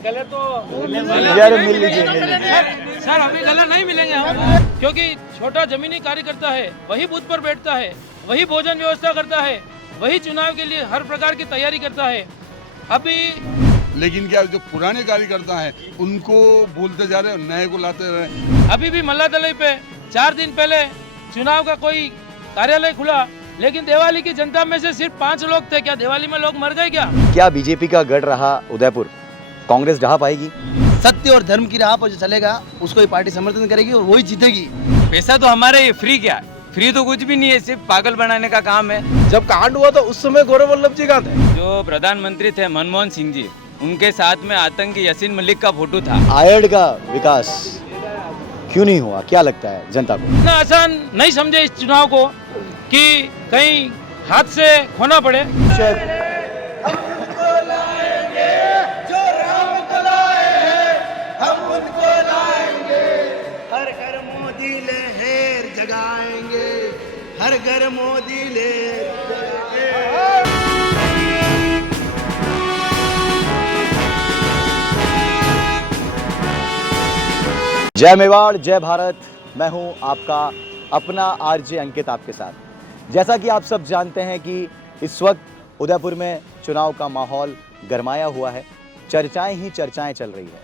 गले तो यार मिल लीजिए सर अभी गले नहीं मिलेंगे हम, क्योंकि छोटा जमीनी कार्यकर्ता है, वही बूथ पर बैठता है, वही भोजन व्यवस्था करता है, वही चुनाव के लिए हर प्रकार की तैयारी करता है। अभी लेकिन क्या जो पुराने कार्यकर्ता हैं उनको बोलते जा रहे हैं, नए को लाते रहे। अभी भी मल्ला दलई पे 4 दिन पहले चुनाव का कोई कार्यालय खुला, लेकिन देवाली की जनता में से सिर्फ 5 लोग थे। क्या दिवाली में लोग मर गए क्या? क्या बीजेपी का गढ़ रहा उदयपुर कांग्रेस ढहा पाएगी? सत्य और धर्म की राह पर जो चलेगा उसको ही पार्टी समर्थन करेगी और वही जीतेगी। पैसा तो हमारे ये फ्री क्या, फ्री तो कुछ भी नहीं है, सिर्फ पागल बनाने का काम है। जब कांड हुआ तो उस समय गौरव वल्लभ जी कहाँ थे? जो प्रधानमंत्री थे मनमोहन सिंह जी, उनके साथ में आतंकी यासीन मलिक का फोटो था। आयड का विकास क्यों नहीं हुआ, क्या लगता है जनता को? इतना आसान नहीं समझे इस चुनाव को कि कहीं हाथ से खोना पड़े। हर घर मोदी लहर जगाएंगे, हर घर मोदी लहर। जय मेवाड़, जय भारत। मैं हूं आपका अपना आरजे अंकित आपके साथ। जैसा कि आप सब जानते हैं कि इस वक्त उदयपुर में चुनाव का माहौल गरमाया हुआ है, चर्चाएं ही चर्चाएं चल रही है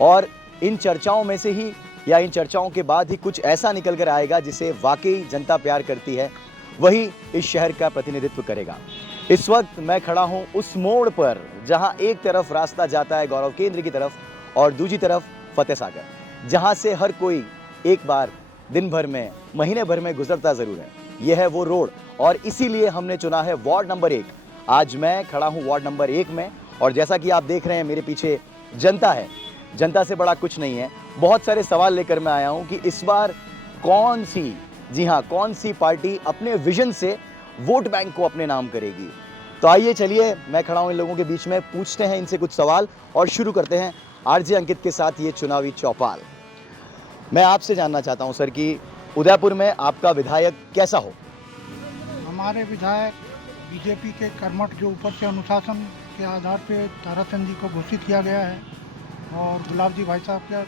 और इन चर्चाओं में से ही या इन चर्चाओं के बाद ही कुछ ऐसा निकल कर आएगा जिसे वाकई जनता प्यार करती है, वही इस शहर का प्रतिनिधित्व करेगा। इस वक्त मैं खड़ा हूं उस मोड़ पर जहां एक तरफ रास्ता जाता है गौरव केंद्र की तरफ और दूसरी तरफ फतेह सागर, जहां से हर कोई एक बार दिन भर में महीने भर में गुजरता जरूर है। यह है वो रोड और इसीलिए हमने चुना है वार्ड नंबर 1। आज मैं खड़ा हूं वार्ड नंबर 1 में और जैसा कि आप देख रहे हैं मेरे पीछे जनता है। जनता से बड़ा कुछ नहीं है, बहुत सारे सवाल लेकर मैं आया हूं कि इस बार कौन सी, जी हां, कौन सी पार्टी अपने विजन से वोट बैंक को अपने नाम करेगी। तो आइए चलिए, मैं खड़ा हूं इन लोगों के बीच में, पूछते हैं इनसे कुछ सवाल और शुरू करते हैं आरजे अंकित के साथ ये चुनावी चौपाल। मैं आपसे जानना चाहता हूं सर कि उदयपुर में आपका विधायक कैसा हो? हमारे विधायक बीजेपी के कर्मठ जो ऊपर से अनुशासन के आधार पे ताराचंद जी को घोषित किया गया है और गुलाब जी भाई साहब के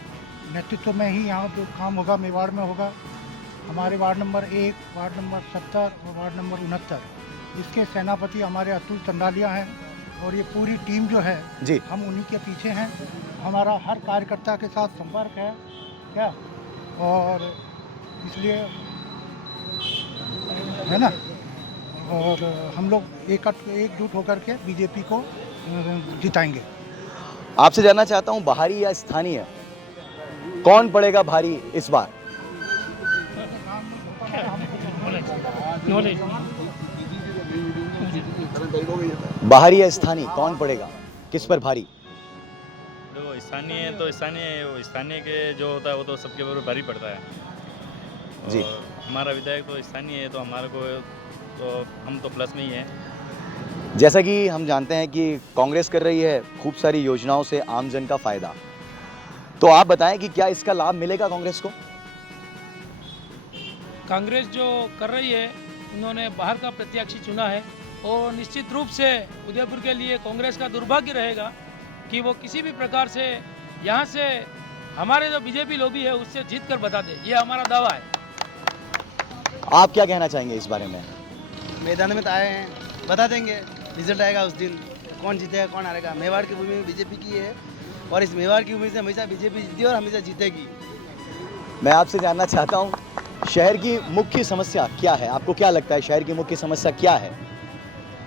नेतृत्व में ही यहाँ जो काम होगा मेवाड़ में होगा। हमारे वार्ड नंबर 1, वार्ड नंबर 70 और वार्ड नंबर 69, इसके सेनापति हमारे अतुल चंदालिया हैं और ये पूरी टीम जो है जी, हम उन्हीं के पीछे हैं। हमारा हर कार्यकर्ता के साथ संपर्क है क्या, और इसलिए है ना, और हम लोग एकजुट होकर के बीजेपी को जिताएंगे। आपसे जानना चाहता हूं बाहरी या स्थानीय कौन पड़ेगा भारी इस बार? बाहरी या स्थानीय कौन पड़ेगा, किस पर भारी? देखो स्थानीय है तो स्थानीय है, वो स्थानीय के जो होता है वो तो सबके ऊपर भारी पड़ता है जी। और हमारा विधायक तो स्थानीय है तो हमारे को तो हम तो प्लस में ही हैं। जैसा कि हम जानते हैं कि कांग्रेस कर रही है खूब सारी योजनाओं से आमजन का फायदा, तो आप बताएं कि क्या इसका लाभ मिलेगा कांग्रेस को? कांग्रेस जो कर रही है, उन्होंने बाहर का प्रत्याशी चुना है और निश्चित रूप से उदयपुर के लिए कांग्रेस का दुर्भाग्य रहेगा कि वो किसी भी प्रकार से यहाँ से हमारे जो बीजेपी लॉबी है उससे जीत कर बता दे। ये हमारा दावा है। आप क्या कहना चाहेंगे इस बारे में? मैदान में तो आए हैं, बता देंगे, रिजल्ट आएगा उस दिन, कौन जीतेगा कौन हारेगा। मेवाड़ की भूमि में बीजेपी की है और इस मेवाड़ की भूमि से हमेशा बीजेपी जीती और हमेशा जीतेगी। मैं आपसे जानना चाहता हूँ शहर की मुख्य समस्या क्या है? आपको क्या लगता है शहर की मुख्य समस्या क्या है?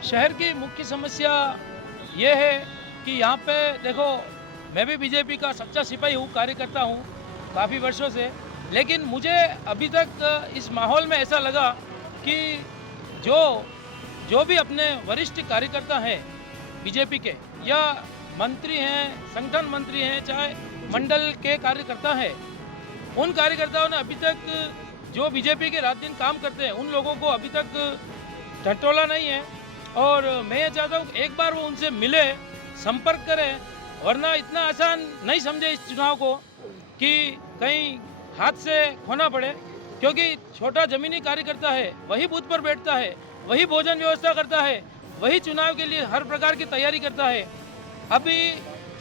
शहर की मुख्य समस्या ये है कि यहाँ पे देखो, मैं भी बीजेपी का सच्चा सिपाही हूँ, कार्यकर्ता हूँ काफ़ी वर्षों से, लेकिन मुझे अभी तक इस माहौल में ऐसा लगा कि जो भी अपने वरिष्ठ कार्यकर्ता हैं बीजेपी के या मंत्री हैं, संगठन मंत्री हैं, चाहे मंडल के कार्यकर्ता हैं, उन कार्यकर्ताओं ने अभी तक जो बीजेपी के रात दिन काम करते हैं उन लोगों को अभी तक टटोला नहीं है। और मैं ये चाहता हूँ एक बार वो उनसे मिले, संपर्क करें, वरना इतना आसान नहीं समझे इस चुनाव को कि कहीं हाथ से खोना पड़े, क्योंकि छोटा जमीनी कार्यकर्ता है, वही बूथ पर बैठता है, वही भोजन व्यवस्था करता है, वही चुनाव के लिए हर प्रकार की तैयारी करता है। अभी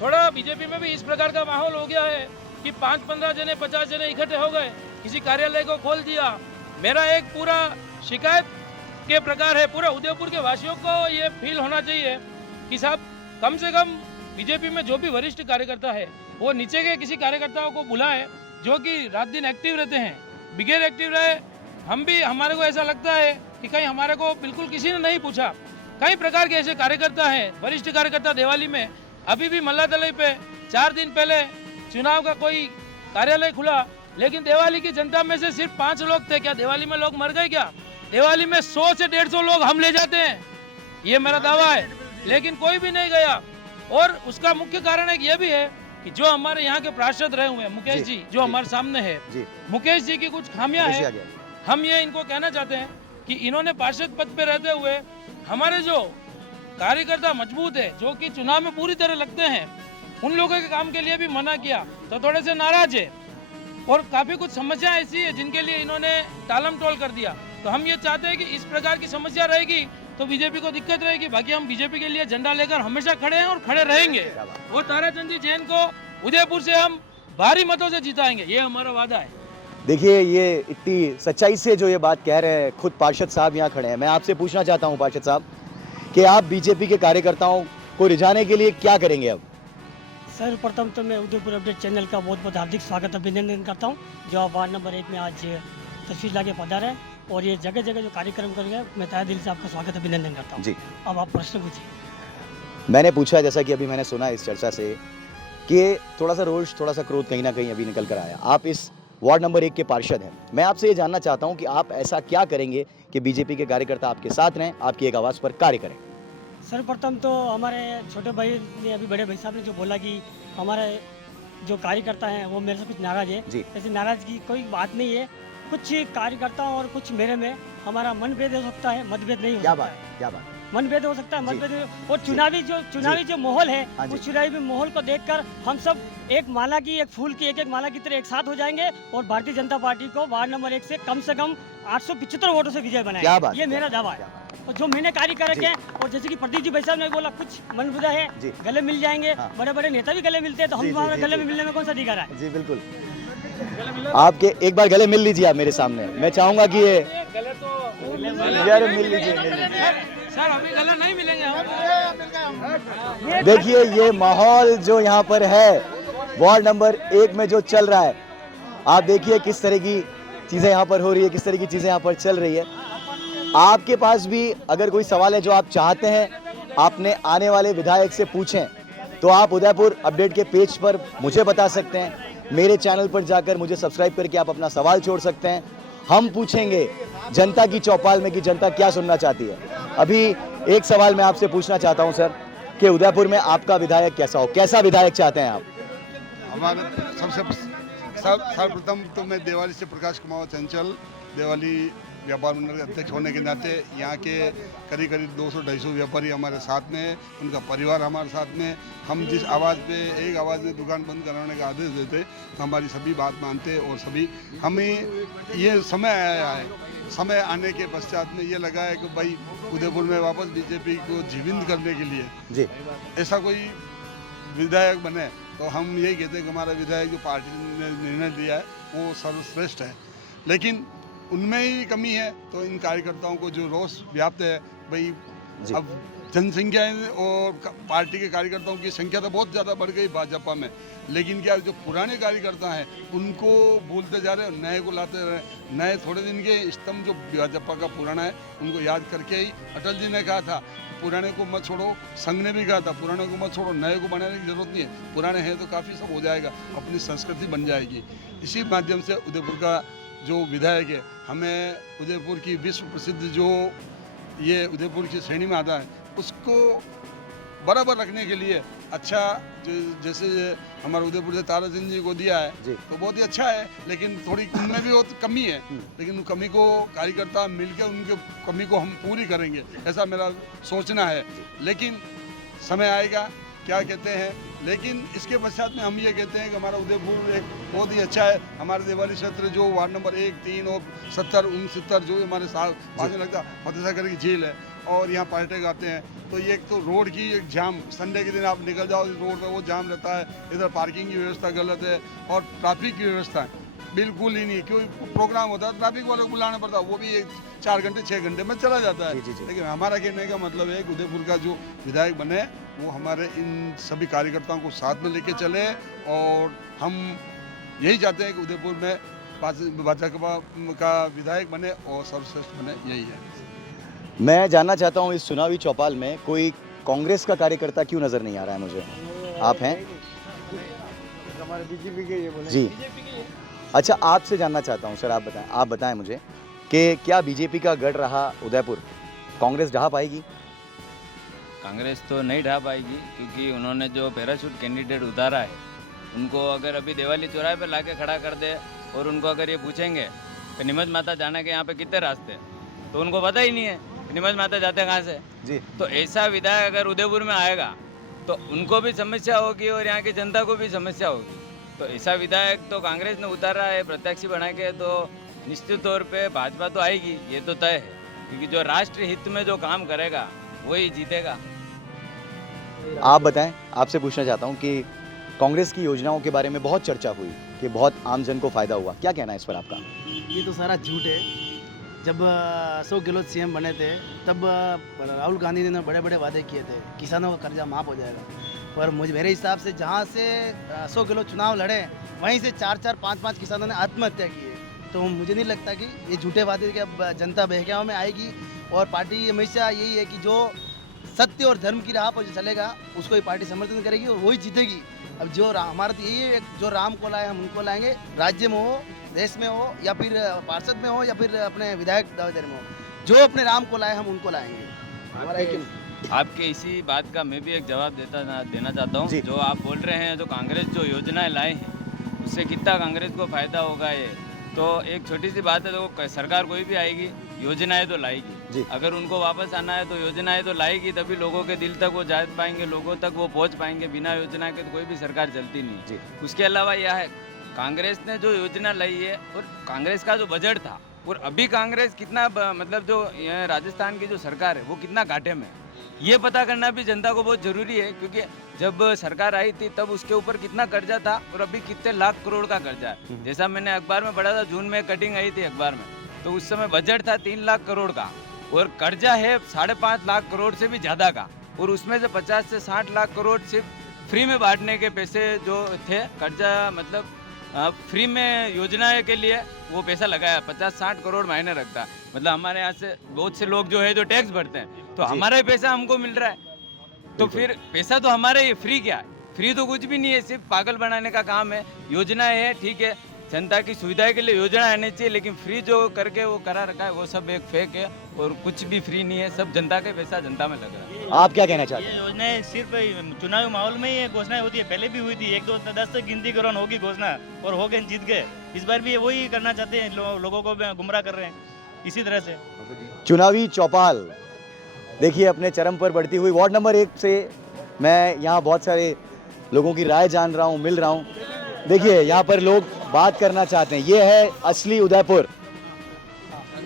थोड़ा बीजेपी में भी इस प्रकार का माहौल हो गया है कि 5-15 जने 50 जने इकट्ठे हो गए, किसी कार्यालय को खोल दिया। मेरा एक पूरा शिकायत के प्रकार है, पूरा उदयपुर के वासियों को ये फील होना चाहिए कि साहब कम से कम बीजेपी में जो भी वरिष्ठ कार्यकर्ता है वो नीचे के किसी कार्यकर्ताओं को बुलाए जो कि रात दिन एक्टिव रहते हैं। बिगैर एक्टिव रहे हम भी, हमारे को ऐसा लगता है कि कहीं हमारे को बिल्कुल किसी ने नहीं पूछा। कई प्रकार के ऐसे कार्यकर्ता हैं, वरिष्ठ कार्यकर्ता। दिवाली में अभी भी मल्ला तलाई पे 4 दिन पहले चुनाव का कोई कार्यालय खुला, लेकिन दिवाली की जनता में से सिर्फ 5 लोग थे। क्या दिवाली में लोग मर गए क्या? दिवाली में 100 से 150 लोग हम ले जाते हैं, ये मेरा दावा है, लेकिन कोई भी नहीं गया। और उसका मुख्य कारण एक ये भी है कि जो हमारे यहाँ के पार्षद रहे हुए हैं, मुकेश जी जो हमारे सामने है, मुकेश जी की कुछ खामियां हैं। हम ये इनको कहना चाहते हैं कि इन्होंने पार्षद पद पे रहते हुए हमारे जो कार्यकर्ता मजबूत है, जो कि चुनाव में पूरी तरह लगते हैं, उन लोगों के काम के लिए भी मना किया तो थोड़े से नाराज है। और काफी कुछ समस्या ऐसी है जिनके लिए इन्होंने टालम टोल कर दिया। तो हम ये चाहते हैं कि इस प्रकार की समस्या रहेगी तो बीजेपी को दिक्कत रहेगी। बाकी हम बीजेपी के लिए झंडा लेकर हमेशा खड़े हैं और खड़े रहेंगे। और ताराचंद जी जैन को उदयपुर से हम भारी मतों से जिताएंगे, ये हमारा वादा है। देखिए ये इतनी सच्चाई से जो ये बात कह रहे हैं, खुद पार्षद साहब यहाँ खड़े हैं। मैं आपसे पूछना चाहता हूँ पार्षद साहब कि आप बीजेपी के कार्यकर्ताओं को रिझाने के लिए क्या करेंगे अब? सर्वप्रथम तो मैं उदयपुर अपडेट चैनल का बहुत बहुत हार्दिक स्वागत अभिनंदन करता हूँ, जो आप वार्ड नंबर 1 में आज तस्वीर लाके पधारे हैं और ये जगह जगह जो कार्यक्रम कर रहे हैं, मैं तहे दिल से आपका स्वागत अभिनंदन करता हूँ। जी, अब आप प्रश्न पूछिए। मैंने पूछा, जैसा कि अभी मैंने सुना इस चर्चा से कि थोड़ा सा रोष, थोड़ा सा क्रोध कहीं ना कहीं अभी निकल कर आया। आप इस वार्ड नंबर 1 के पार्षद हैं, मैं आपसे ये जानना चाहता हूँ कि आप ऐसा क्या करेंगे कि बीजेपी के कार्यकर्ता आपके साथ रहें, आपकी एक आवाज़ पर कार्य करें? सर्वप्रथम तो हमारे छोटे भाई ने, अभी बड़े भाई साहब ने जो बोला कि हमारे जो कार्यकर्ता हैं वो मेरे से कुछ नाराज़ है, ऐसी नाराज़ की कोई बात नहीं है। कुछ कार्यकर्ताओं और कुछ मेरे में हमारा मनभेद हो सकता है, मतभेद नहीं हो सकता है। क्या बात? मनभेद हो सकता है, मतभेद। और चुनावी जो माहौल है, उस चुनावी माहौल को देखकर हम सब एक माला की, एक फूल की एक माला की तरह एक साथ हो जाएंगे और भारतीय जनता पार्टी को वार्ड नंबर 1 से कम 875 वोटों से विजय बनाएंगे। ये मेरा दावा है। और जो मैंने कार्य कर रखे हैं, और जैसे कि प्रदीप जी भाई साहब ने बोला, कुछ मनमुदा है, गले मिल जाएंगे। बड़े बड़े नेता भी गले मिलते हैं, तो हम हमारे गले में मिलने में कौन सा अधिकार है? जी बिल्कुल, आपके एक बार गले मिल लीजिए आप मेरे सामने। मैं चाहूंगा कि ये यार मिल लीजिए। सर अभी गले नहीं मिलेंगे हम। देखिए ये माहौल जो यहाँ पर है वार्ड नंबर 1 में जो चल रहा है, आप देखिए किस तरह की चीजें यहाँ पर हो रही है, किस तरह की चीजें यहाँ पर चल रही है। आपके पास भी अगर कोई सवाल है जो आप चाहते हैं आपने आने वाले विधायक से पूछें, तो आप उदयपुर अपडेट के पेज पर मुझे बता सकते हैं। मेरे चैनल पर जाकर मुझे सब्सक्राइब करके आप अपना सवाल छोड़ सकते हैं। हम पूछेंगे जनता की चौपाल में कि जनता क्या सुनना चाहती है। अभी एक सवाल मैं आपसे पूछना चाहता हूं सर कि उदयपुर में आपका विधायक कैसा हो, कैसा विधायक चाहते हैं आप? हमारे सर्वप्रथम तो मैं दिवाली से प्रकाश कुमार चंचल, दिवाली व्यापार मंडल के अध्यक्ष होने के नाते यहाँ के करीब 200-250 व्यापारी हमारे साथ में है, उनका परिवार हमारे साथ में। हम जिस आवाज़ पे एक आवाज़ में दुकान बंद कराने का आदेश देते तो हमारी सभी बात मानते और सभी हमें ये समय आया है। समय आने के पश्चात में ये लगा है कि भाई उदयपुर में वापस बीजेपी को जीवंत करने के लिए जी ऐसा कोई विधायक बने, तो हम यही कहते हैं कि हमारा विधायक जो पार्टी ने निर्णय लिया है वो सर्वश्रेष्ठ है। लेकिन उनमें ही कमी है, तो इन कार्यकर्ताओं को जो रोष व्याप्त है, भाई अब जनसंख्या और पार्टी के कार्यकर्ताओं की संख्या तो बहुत ज़्यादा बढ़ गई भाजपा में, लेकिन क्या जो पुराने कार्यकर्ता हैं उनको भूलते जा रहे हैं, नए को लाते रहे। नए थोड़े दिन के स्तंभ जो भाजपा का पुराना है उनको याद करके ही अटल जी ने कहा था पुराने को मत छोड़ो, संघ ने भी कहा था पुराने को मत छोड़ो, नए को बनाने की जरूरत नहीं है। पुराने हैं तो काफ़ी सब हो जाएगा, अपनी संस्कृति बन जाएगी। इसी माध्यम से उदयपुर का जो विधायक है, हमें उदयपुर की विश्व प्रसिद्ध जो ये उदयपुर की श्रेणी में आता है उसको बराबर रखने के लिए अच्छा, जैसे हमारे उदयपुर से ताराचंद जी को दिया है तो बहुत ही अच्छा है, लेकिन थोड़ी उनमें भी बहुत कमी है, लेकिन उन कमी को कार्यकर्ता मिलकर उनके कमी को हम पूरी करेंगे, ऐसा मेरा सोचना है। लेकिन समय आएगा, क्या कहते हैं, लेकिन इसके पश्चात में हम ये कहते हैं कि हमारा उदयपुर एक बहुत ही अच्छा है। हमारे दिवाली क्षेत्र जो वार्ड नंबर 1, 3 और 70, 69 जो हमारे साथ पास में लगता है, फतेह सागर की झील है और यहाँ पर्यटक आते हैं। तो ये एक तो रोड की एक जाम, संडे के दिन आप निकल जाओ रोड पे वो जाम रहता है, इधर पार्किंग की व्यवस्था गलत है और ट्रैफिक की व्यवस्था बिल्कुल ही नहीं है। क्यों प्रोग्राम होता है ट्रैफिक वाले को बुलाना पड़ता है, वो भी 4 घंटे 6 घंटे में चला जाता है। लेकिन हमारा कहने का मतलब है कि उदयपुर का जो विधायक बने वो हमारे इन सभी कार्यकर्ताओं को साथ में लेके चले, और हम यही चाहते हैं कि उदयपुर में भाजपा का विधायक बने और सर्वश्रेष्ठ बने, यही है। मैं जानना चाहता हूँ इस चुनावी चौपाल में कोई कांग्रेस का कार्यकर्ता क्यों नजर नहीं आ रहा है मुझे? आप हैं? हमारे बीजेपी के ये बोले जी। अच्छा, आपसे जानना चाहता हूँ सर, आप बताएं मुझे कि क्या बीजेपी का गढ़ रहा उदयपुर कांग्रेस ढहा पाएगी? कांग्रेस तो नहीं ढा पाएगी, क्योंकि उन्होंने जो पैराशूट कैंडिडेट उतारा है उनको अगर अभी देवाली चौराहे पे लाके खड़ा कर दे और उनको अगर ये पूछेंगे कि नीमच माता जाने के यहाँ पे कितने रास्ते हैं, तो उनको पता ही नहीं है नीमच माता जाते कहाँ से जी। तो ऐसा विधायक अगर उदयपुर में आएगा तो उनको भी समस्या होगी और यहाँ की जनता को भी समस्या होगी। तो ऐसा विधायक तो कांग्रेस ने उतारा है प्रत्याशी बना के, तो निश्चित तौर पे भाजपा तो आएगी, ये तो तय है, क्योंकि जो राष्ट्र हित में जो काम करेगा वही जीतेगा। आप बताएं, आपसे पूछना चाहता हूं कि कांग्रेस की योजनाओं के बारे में बहुत चर्चा हुई कि बहुत आम जन को फायदा हुआ, क्या कहना है इस पर आपका? ये तो सारा झूठ है। जब अशोक गहलोत सीएम बने थे तब राहुल गांधी ने बड़े बड़े वादे किए थे, किसानों का कर्जा माफ़ हो जाएगा, पर मुझे मेरे हिसाब से जहाँ से अशोक गहलोत चुनाव लड़े वहीं से 4-4, 5-5 किसानों ने आत्महत्या की है। तो मुझे नहीं लगता कि ये झूठे वादे के अब जनता बहकाव में आएगी, और पार्टी हमेशा यही है कि जो सत्य और धर्म की राह पर जो चलेगा उसको ही पार्टी समर्थन करेगी और वही जीतेगी। अब जो हमारा तो यही है, जो राम को लाए हम उनको लाएंगे, राज्य में हो, देश में हो, या फिर पार्षद में हो, या फिर अपने विधायक दावेदार में हो, जो अपने राम को लाए हम उनको लाएंगे। हमारा है कि नहीं? आपके इसी बात का मैं भी एक जवाब देना चाहता हूँ। जो आप बोल रहे हैं, जो कांग्रेस जो योजनाएं लाई हैं उससे कितना कांग्रेस को फायदा होगा, ये तो एक छोटी सी बात है। तो सरकार कोई भी आएगी योजनाएं तो लाएगी, अगर उनको वापस आना है तो योजनाएं तो लाएगी, तभी लोगों के दिल तक वो जा पाएंगे, लोगों तक वो पहुंच पाएंगे। बिना योजना के तो कोई भी सरकार चलती नहीं। उसके अलावा यह है, कांग्रेस ने जो योजना लाई है और कांग्रेस का जो बजट था, और अभी कांग्रेस कितना मतलब जो राजस्थान की जो सरकार है वो कितना घाटे में, ये पता करना भी जनता को बहुत जरूरी है। क्योंकि जब सरकार आई थी तब उसके ऊपर कितना कर्जा था और अभी कितने लाख करोड़ का कर्जा है। जैसा मैंने अखबार में पढ़ा था, जून में कटिंग आई थी अखबार में, तो उस समय बजट था 3 लाख करोड़ का और कर्जा है 5.5 लाख करोड़ से भी ज़्यादा का, और उसमें से 50 से 60 लाख करोड़ सिर्फ फ्री में बांटने के पैसे जो थे, कर्जा मतलब फ्री में योजनाएं के लिए वो पैसा लगाया। 50-60 करोड़ मायने रखता है। मतलब हमारे यहाँ से बहुत से लोग जो है जो टैक्स भरते हैं, तो हमारा ही पैसा हमको मिल रहा है, तो फिर पैसा तो हमारा ही, फ्री क्या है? फ्री तो कुछ भी नहीं है, सिर्फ पागल बनाने का काम है। योजनाएं है, ठीक है, जनता की सुविधा के लिए योजना आनी चाहिए, लेकिन फ्री जो करके वो करा रखा है वो सब एक फेक है और कुछ भी फ्री नहीं है, सब जनता का पैसा जनता में लग रहा है। आप क्या कहना चाहते हैं? ये योजनाएं सिर्फ चुनावी माहौल में ही घोषणाएं होती है, पहले भी हुई थी, 1, 2, 10 तक गिनती करो होगी घोषणा और हो गए, जीत गए। इस बार भी वही करना चाहते हैं, लोगों को गुमराह कर रहे हैं इसी तरह से। चुनावी चौपाल देखिए अपने चरम पर बढ़ती हुई। वार्ड नंबर 1 से मैं यहाँ बहुत सारे लोगों की राय जान रहा हूँ, मिल रहा हूँ। देखिए यहाँ पर लोग बात करना चाहते हैं, ये है असली उदयपुर।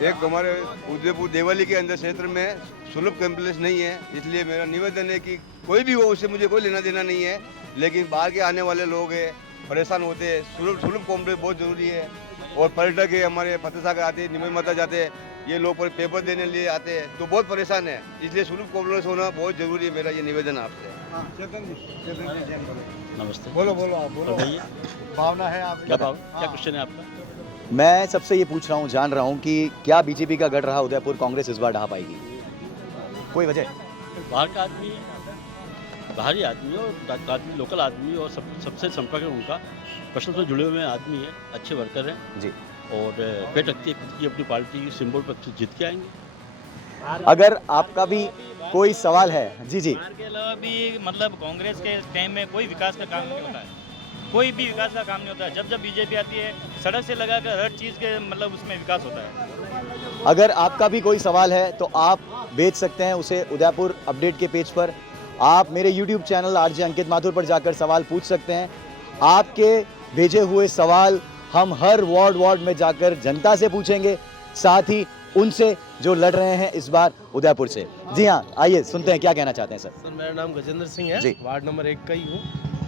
एक हमारे उदयपुर देवाली के अंदर क्षेत्र में सुलभ कॉम्प्लेक्स नहीं है, इसलिए मेरा निवेदन है कि कोई भी हो उससे मुझे कोई लेना देना नहीं है, लेकिन बाहर के आने वाले लोग हैं परेशान होते हैं, सुलभ कॉम्प्लेक्स बहुत ज़रूरी है। और पर्यटक है हमारे फतेह सागर आते हैं, नीमच माता जाते हैं, ये लोग पर पेपर देने लिए आते हैं तो बहुत परेशान है, इसलिए सुलभ कॉम्प्लेक्स होना बहुत ज़रूरी है। मेरा ये निवेदन आपसे। नमस्ते। बोलो आप बोलो। भावना है आप क्या क्वेश्चन है आपका? मैं सबसे ये पूछ रहा हूँ, जान रहा हूँ कि क्या बीजेपी का गढ़ रहा उदयपुर कांग्रेस इस बार ढहा पाएगी? कोई वजह? बाहर का आदमी है, बाहरी आदमी और आदमी, लोकल आदमी, और सबसे संपर्क है उनका, पर्सनल से जुड़े हुए आदमी है, अच्छे वर्कर हैं जी, और पेट रखती है खुद की अपनी पार्टी की सिंबल पर जीत के आएंगे। अगर आपका भी कोई सवाल है? जी। के अलावा भी मतलब कांग्रेस के टाइम में कोई विकास का काम नहीं होता है, कोई भी विकास का काम नहीं होता है। जब बीजेपी आती है सड़क से लगाकर हर चीज़ के मतलब उसमें विकास होता है। अगर आपका भी कोई सवाल है तो आप भेज सकते हैं उसे उदयपुर अपडेट के पेज पर। आप मेरे YouTube चैनल आरजे अंकित माथुर पर जाकर सवाल पूछ सकते हैं। आपके भेजे हुए सवाल हम हर वार्ड में जाकर जनता से पूछेंगे, साथ ही उनसे जो लड़ रहे हैं इस बार उदयपुर से। जी हाँ, आइए सुनते हैं क्या कहना चाहते हैं सर। सर मेरा नाम गजेंद्र सिंह है, जी। वार्ड नंबर 1 का ही हूँ।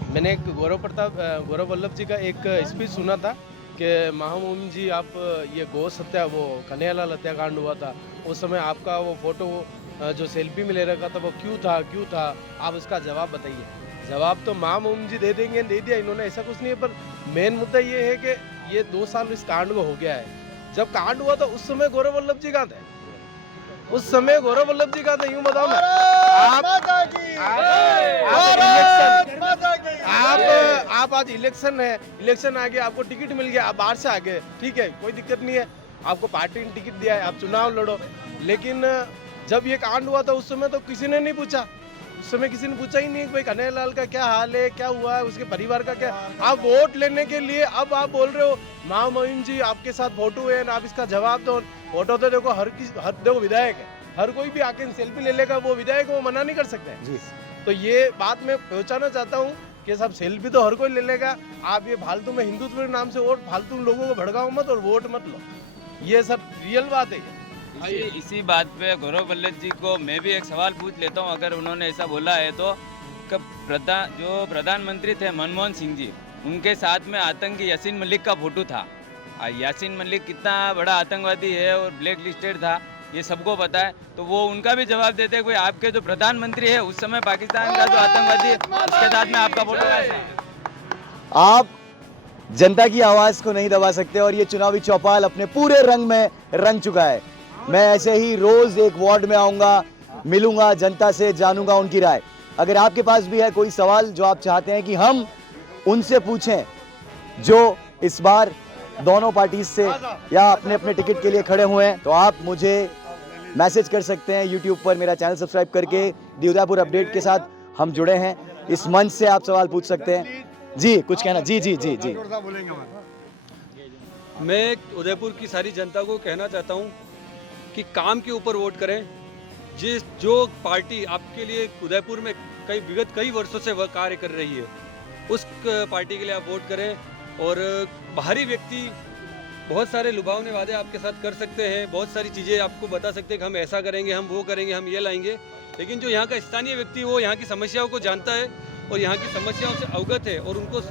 मैंने एक गौरव वल्लभ जी का एक स्पीच सुना था कि महामहिम जी आप ये गौ हत्या, वो कन्हैयालाल हत्याकांड हुआ था, उस समय आपका वो फोटो जो सेल्फी में ले रखा था वो क्यों था, आप उसका जवाब बताइए। जवाब तो महामहिम जी दे देंगे, दे दिया इन्होंने, ऐसा कुछ नहीं है। पर मेन मुद्दा ये है कि ये 2 साल इस कांड को हो गया है। जब कांड हुआ था उस समय गौरव वल्लभ जी कहाँ थे? उस समय गौरव वल्लभ जी कहाँ थे? यूं बताओ ना, आप आज इलेक्शन है, इलेक्शन आ गया, आपको टिकट मिल गया, आप बाहर से आ गए, ठीक है, कोई दिक्कत नहीं है, आपको पार्टी ने टिकट दिया है, आप चुनाव लड़ो। लेकिन जब ये कांड हुआ था उस समय तो किसी ने नहीं पूछा, उस समय किसी ने पूछा ही नहीं भाई कन्हैयालाल का क्या हाल है, क्या हुआ है, उसके परिवार का क्या। आप वोट लेने के लिए अब आप बोल रहे हो महामहिम जी आपके साथ फोटो है ना, आप इसका जवाब दो। फोटो तो देखो हर देखो विधायक है, हर कोई भी आके सेल्फी ले लेगा, वो विधायक वो मना नहीं कर सकते हैं जी। तो ये बात मैं पहुंचाना चाहता हूँ कि सब सेल्फी तो हर कोई ले लेगा, आप ये फालतू में हिंदुत्व के नाम से वोट फालतू लोगों को भड़काओ मत और वोट मत लो, ये सब रियल बात है। इसी बात पे गौरव वल्लभ जी को मैं भी एक सवाल पूछ लेता हूँ, अगर उन्होंने ऐसा बोला है तो जो प्रधानमंत्री थे मनमोहन सिंह जी, उनके साथ में आतंकी यासीन मलिक का फोटो था। यासीन मलिक कितना बड़ा आतंकवादी है और ब्लैक लिस्टेड था, ये सबको पता है। तो वो उनका भी जवाब देते हैं, कोई आपके जो प्रधानमंत्री है उस समय पाकिस्तान का जो आतंकवादी है उसके साथ में आपका फोटो है। आप जनता की आवाज को नहीं दबा सकते और ये चुनावी चौपाल अपने पूरे रंग में रंग चुका है। मैं ऐसे ही रोज एक वार्ड में आऊंगा, मिलूंगा जनता से, जानूंगा उनकी राय। अगर आपके पास भी है कोई सवाल जो आप चाहते हैं कि हम उनसे पूछें, जो इस बार दोनों पार्टी से या अपने अपने टिकट के लिए खड़े हुए हैं, तो आप मुझे मैसेज कर सकते हैं यूट्यूब पर। मेरा चैनल सब्सक्राइब करके दी उदयपुर अपडेट के साथ हम जुड़े हैं, इस मंच से आप सवाल पूछ सकते हैं। जी कुछ कहना? जी जी जी जी। मैं उदयपुर की सारी जनता को कहना चाहता हूँ कि काम के ऊपर वोट करें। जो पार्टी आपके लिए उदयपुर में विगत कई वर्षों से वह कार्य कर रही है, उस पार्टी के लिए आप वोट करें। और बाहरी व्यक्ति बहुत सारे लुभावने वादे आपके साथ कर सकते हैं, बहुत सारी चीज़ें आपको बता सकते हैं कि हम ऐसा करेंगे, हम वो करेंगे, हम ये लाएंगे। लेकिन जो यहाँ का स्थानीय व्यक्ति वो यहाँ की समस्याओं को जानता है और यहाँ की समस्याओं से अवगत है और उनको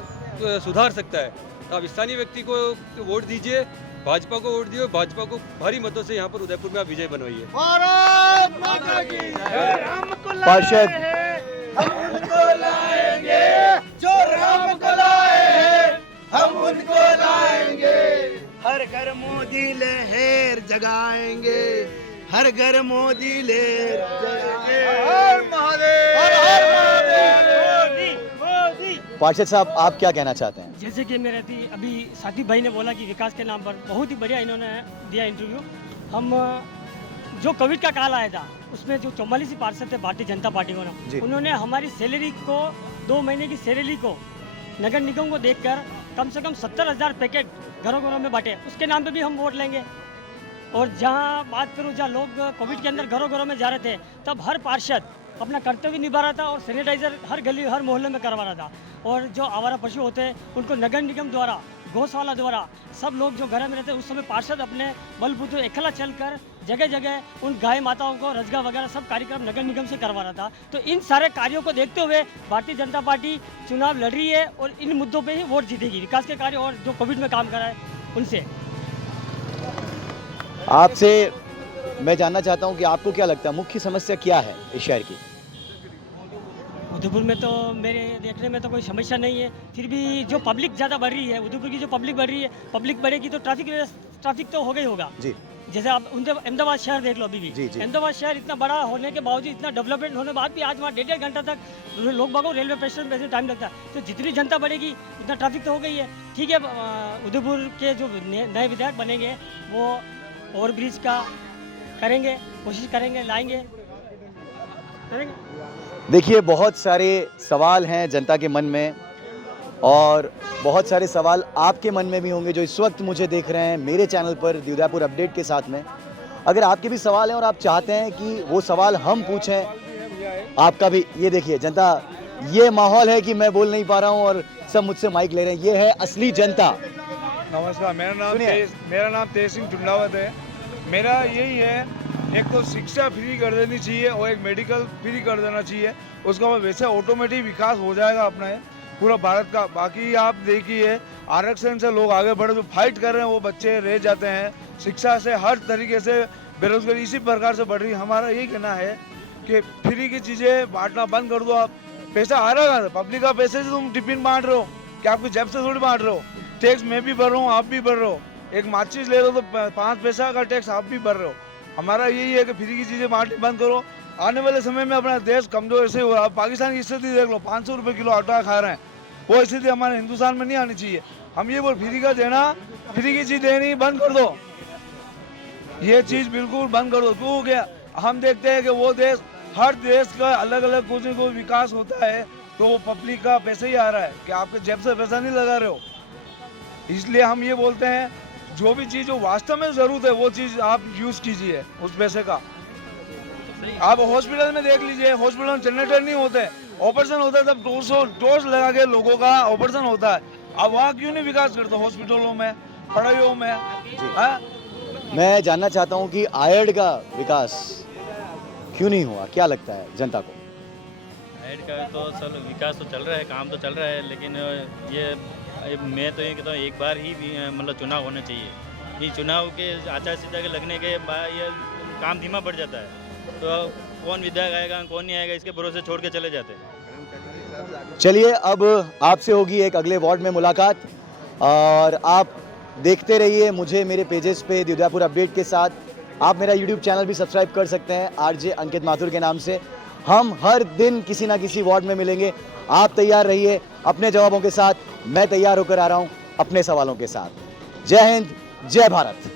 सुधार सकता है। तो आप स्थानीय व्यक्ति को वोट दीजिए, भाजपा को वोट दिए, भाजपा को भारी मतों से यहाँ पर उदयपुर में आप विजय बनवाइए। पार्षद हम उनको लाएंगे, जो राम को लाए हैं हम उनको लाएंगे। हर घर मोदी लहर जगाएंगे, हर घर मोदी लहर जगाएंगे। हर महादेव, हर महादेव। पार्षद साहब आप क्या कहना चाहते हैं? जैसे कि मेरे अभी साथी भाई ने बोला कि विकास के नाम पर बहुत ही बढ़िया इन्होंने दिया इंटरव्यू। हम जो कोविड का काल आया था उसमें जो 44 पार्षद थे भारतीय जनता पार्टी को ना, उन्होंने हमारी सैलरी को 2 महीने की सैलरी को नगर निगम को देखकर कम से कम 70,000 पैकेट घरों घरों में बांटे। उसके नाम पे भी हम वोट लेंगे। और जहाँ बात करूँ, जहाँ लोग कोविड के अंदर घरों घरों में जा रहे थे, तब हर पार्षद अपना कर्तव्य निभा रहा था और सैनिटाइजर हर गली हर मोहल्ले में करवा रहा था। और जो आवारा पशु होते हैं उनको नगर निगम द्वारा, गौशाला द्वारा, सब लोग जो घर में रहते हैं उस समय पार्षद अपने बलबूते अकेला चलकर जगह जगह उन गाय माताओं को रजगा वगैरह सब कार्यक्रम नगर निगम से करवा रहा था। तो इन सारे कार्यों को देखते हुए भारतीय जनता पार्टी चुनाव लड़ रही है और इन मुद्दों पे ही वोट जीतेगी। विकास के कार्य और जो कोविड में काम करा है उनसे। आपसे मैं जानना चाहता हूं कि आपको क्या लगता है मुख्य समस्या क्या है इस शहर की? उदयपुर में तो मेरे देखने में तो कोई समस्या नहीं है, फिर भी जो पब्लिक ज़्यादा बढ़ रही है, उदयपुर की जो पब्लिक बढ़ रही है, पब्लिक बढ़ेगी तो ट्रैफिक तो होगा ही होगा जी। जैसे आप अहमदाबाद शहर देख लो, अभी भी अहमदाबाद शहर इतना बड़ा होने के बावजूद, इतना डेवलपमेंट होने के बाद भी आज वहाँ 1.5 घंटा तक लोग बागों रेलवे स्टेशन पे टाइम लगता है। तो जितनी जनता बढ़ेगी उतना ट्रैफिक तो हो गई है। ठीक है, उदयपुर के जो नए विधायक बनेंगे वो ओवरब्रिज का करेंगे, कोशिश करेंगे, लाएंगे, करेंगे। देखिए बहुत सारे सवाल हैं जनता के मन में और बहुत सारे सवाल आपके मन में भी होंगे जो इस वक्त मुझे देख रहे हैं मेरे चैनल पर दी उदयपुर अपडेट के साथ में। अगर आपके भी सवाल हैं और आप चाहते हैं कि वो सवाल हम पूछें आपका भी, ये देखिए जनता, ये माहौल है कि मैं बोल नहीं पा रहा हूँ और सब मुझसे माइक ले रहे हैं। ये है असली जनता। नमस्कार, मेरा नाम तेज सिंह टुंडावत है मेरा यही है, एक तो शिक्षा फ्री कर देनी चाहिए और एक मेडिकल फ्री कर देना चाहिए। उसका बाद वैसे ऑटोमेटिक विकास हो जाएगा अपना पूरा भारत का। बाकी आप देखिए आरक्षण से लोग आगे बढ़े, जो फाइट कर रहे हैं वो बच्चे रह जाते हैं। शिक्षा से हर तरीके से बेरोजगारी इसी प्रकार से बढ़ रही है। हमारा यही कहना है कि फ्री की चीज़ें बांटना बंद कर दो। आप पैसा आ रहा है, पब्लिक का पैसे से तुम टिफिन बांट रहे हो, क्या आपकी जेब से थोड़ी बांट रहे हो। टैक्स मैं भी भर रहा हूँ, आप भी भर रहे हो। एक माचिस ले लो तो 5 पैसा का टैक्स आप भी भर रहे हो। हमारा यही है कि फ्री की चीज़ें बांटनी बंद करो। आने वाले समय में अपना देश कमजोर ऐसे हो रहा है। पाकिस्तान की स्थिति देख लो, 500 रुपये किलो आटा खा रहे हैं। वो स्थिति हमारे हिंदुस्तान में नहीं आनी चाहिए। हम ये बोल फ्री का देना, फ्री की चीज़ देनी बंद कर दो, ये चीज़ बिल्कुल बंद कर दो। क्यों हो गया, हम देखते हैं कि वो देश, हर देश का अलग अलग कुछ न कुछ विकास होता है, तो वो पब्लिक का पैसे ही आ रहा है कि आपके जेब से पैसा नहीं लगा रहे हो। इसलिए हम ये बोलते हैं जो भी चीज़ जो वास्तव में ज़रूरत है वो चीज़ आप यूज़ कीजिए उस पैसे का। आप हॉस्पिटल में देख लीजिए, हॉस्पिटल में जनरेटर नहीं होते, ऑपरेशन होता है तब डोज लगा के लोगों का ऑपरेशन होता है। अब वहाँ क्यों नहीं विकास करते हॉस्पिटलों में, पढ़ाइयों में? मैं जानना चाहता हूँ कि आयड का विकास क्यों नहीं हुआ, क्या लगता है जनता को? ऐड का तो चलो विकास तो चल रहा है, काम तो चल रहा है, लेकिन ये मैं तो ये कहता हूँ एक बार ही मतलब चुनाव होना चाहिए। ये चुनाव के आचार संहिता के लगने के बाद ये काम धीमा पड़ जाता है, तो कौन विधायक आएगा कौन नहीं आएगा इसके भरोसे छोड़ के चले जाते हैं। चलिए अब आपसे होगी एक अगले वार्ड में मुलाकात, और आप देखते रहिए मुझे मेरे पेजेस पे दी उदयपुर अपडेट के साथ। आप मेरा यूट्यूब चैनल भी सब्सक्राइब कर सकते हैं आरजे अंकित माथुर के नाम से। हम हर दिन किसी ना किसी वार्ड में मिलेंगे। आप तैयार रहिए अपने जवाबों के साथ, मैं तैयार होकर आ रहा हूं अपने सवालों के साथ। जय हिंद, जय भारत।